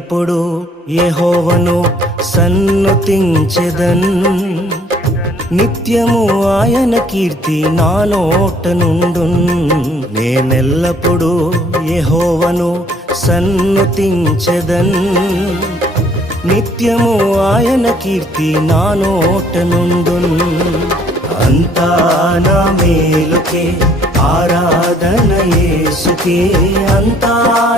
నేనెల్లప్పుడూ యెహోవాను సన్నుతించెదన్. నిత్యము ఆయన కీర్తి నా నోట నుండున్. నేనెల్లప్పుడూ యెహోవాను సన్నుతించెదన్. నిత్యము ఆయన కీర్తి నా నోట నుండున్. అంతా నా మేలుకే ఆరాధన యేసుకే, అంతా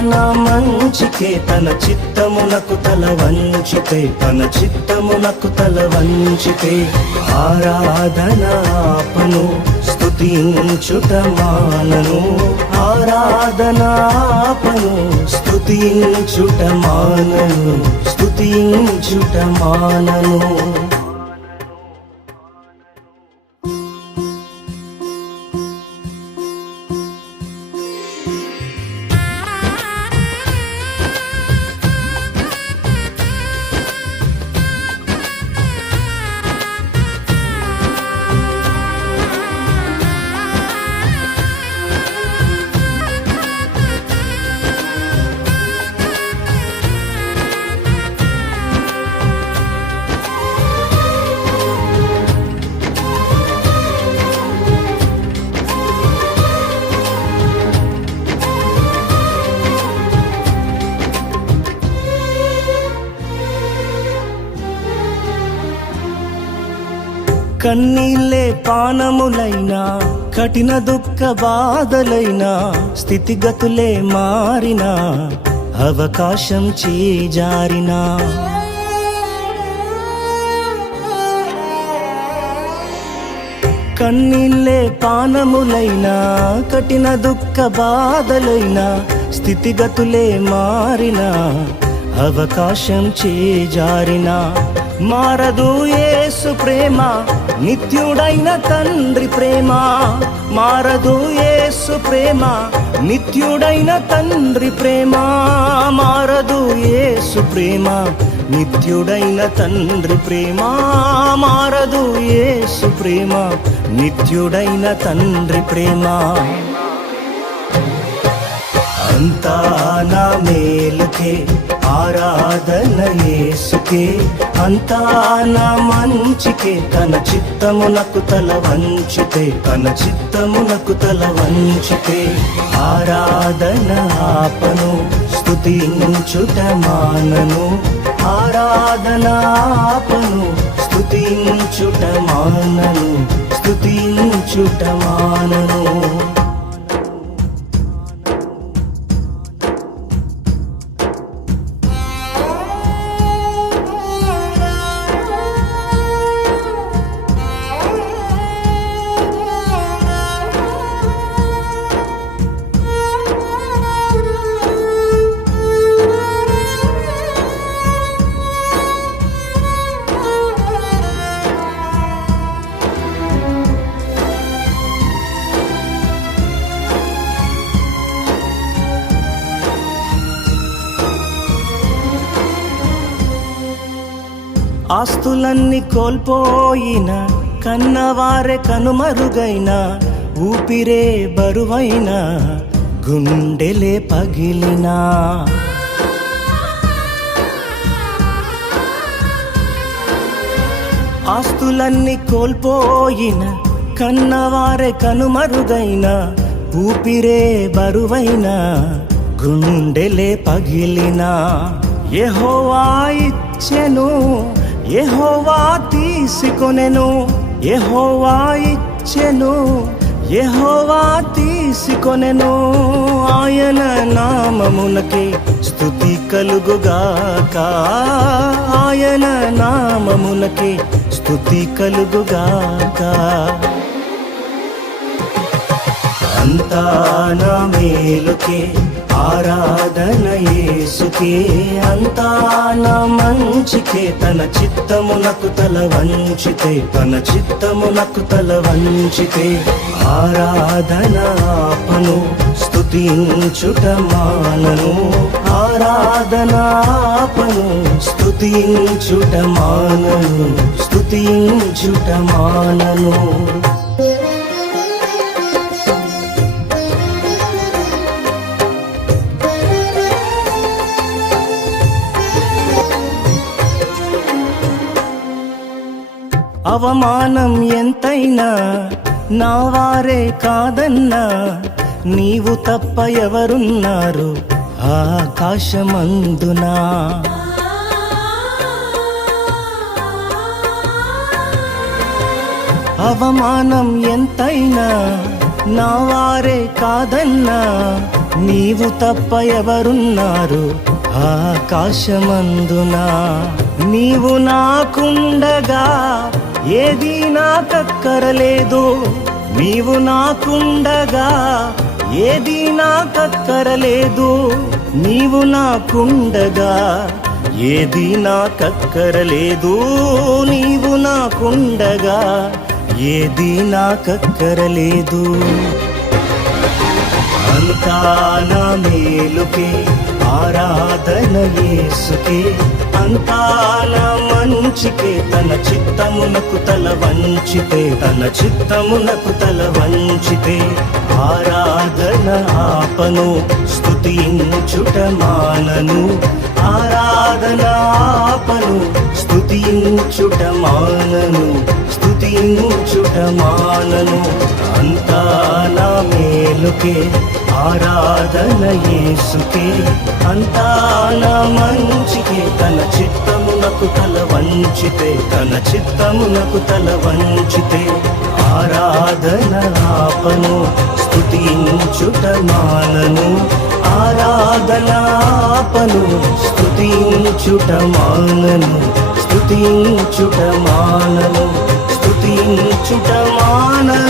నా మంచికే. తన చిత్తమునకు తల వంచితే, తన చిత్తమునకు తల వంచితే ఆరాధన ఆపను, స్తుతించుట మానను. ఆరాధన ఆపను, స్తుతించుట మానను, స్తుతించుట మానను. కన్నీళ్ళే పానములైనా, కఠిన దుఃఖ బాధలైనా, స్థితిగతులే మారినా, అవకాశం చేజారినా, కన్నీళ్ళే పానములైనా, కఠిన దుఃఖ బాధలైనా, స్థితిగతులే మారినా, అవకాశం చేజారినా, మారదు యేసు ప్రేమ, నిత్యుడైన తండ్రి ప్రేమ. మారదు యేసు ప్రేమ, నిత్యుడైన తండ్రి ప్రేమ. మారదు యేసు ప్రేమ, నిత్యుడైన తండ్రి ప్రేమ. మారదు యేసు ప్రేమ, నిత్యుడైన తండ్రి ప్రేమ. అంతా నా మేలుకే ఆరాధన యేసుకే, అంతా నా మంచికే. తన చిత్తమునకు తల వంచితే, తన చిత్తమునకు తల వంచితే ఆరాధన ఆపను, స్తుతించుట మానను. ఆరాధన ఆపను, స్తుతించుట మానను, స్తుతించుట మానను. ఆస్తులన్నీ కోల్పోయిన, కన్నవారే కనుమరుగైన, ఊపిరే బరువైన, గుండెలే పగిలినా, ఆస్తులన్నీ కోల్పోయిన, కన్నవారే కనుమరుగైన, ఊపిరే బరువైన, గుండెలే పగిలినా, యెహోవా ఇచ్చెను, యెహోవా తీసుకొనెను. యెహోవా ఇచ్చెను, యెహోవా తీసుకొనెను. ఆయన నామమునకే స్తుతి కలుగుగాక, ఆయన నామమునకే స్తుతి కలుగుగాక. అంతా నా మేలుకే ఆరాధన యేసుకే, అంతా నా మంచికే. తన చిత్తమునకు తల వంచితే, తన చిత్తమునకు తల వంచితే ఆరాధన ఆపను, స్తుతించుట మానను. ఆరాధన ఆపను, స్తుతించుట మానను, స్తుతించుట మానను. అవమానం ఎంతైనా నా వారే కాదన్నా, నీవు తప్ప ఎవరున్నారు ఆకాశమందునా. అవమానం ఎంతైనా నా వారే కాదన్నా, నీవు తప్ప ఎవరున్నారు ఆకాశమందునా. నీవు నాకుండగా ఏది నాకక్కరలేదు, నీవు నాకుండగా ఏది నాకక్కరలేదు, నీవు నాకుండగా ఏది నాకక్కరలేదు, నీవు నాకుండగా ఏది నాకక్కరలేదు. అంతా నా మేలుకే ఆరాధన యేసుకే, అంతా నా మంచికే. తన చిత్తమునకు తల వంచితే, తన చిత్తమునకు తల వంచితే ఆరాధన ఆపను, స్తుతించుట మానను. ఆరాధన ఆపను, స్తుతించుట మానను, స్తుతించుట మానను. అంతా నా మేలుకే ఆరాధన యేసుకే, అంతా నా మంచికే. తన చిత్తమునకు తల వంచితే, తన చిత్తమునకు తల వంచితే ఆరాధన ఆపను, స్తుతించుట మానను. ఆరాధన ఆపను, స్తుతించుట మానను, స్తుతించుట మానను, స్తుతించుట మానను.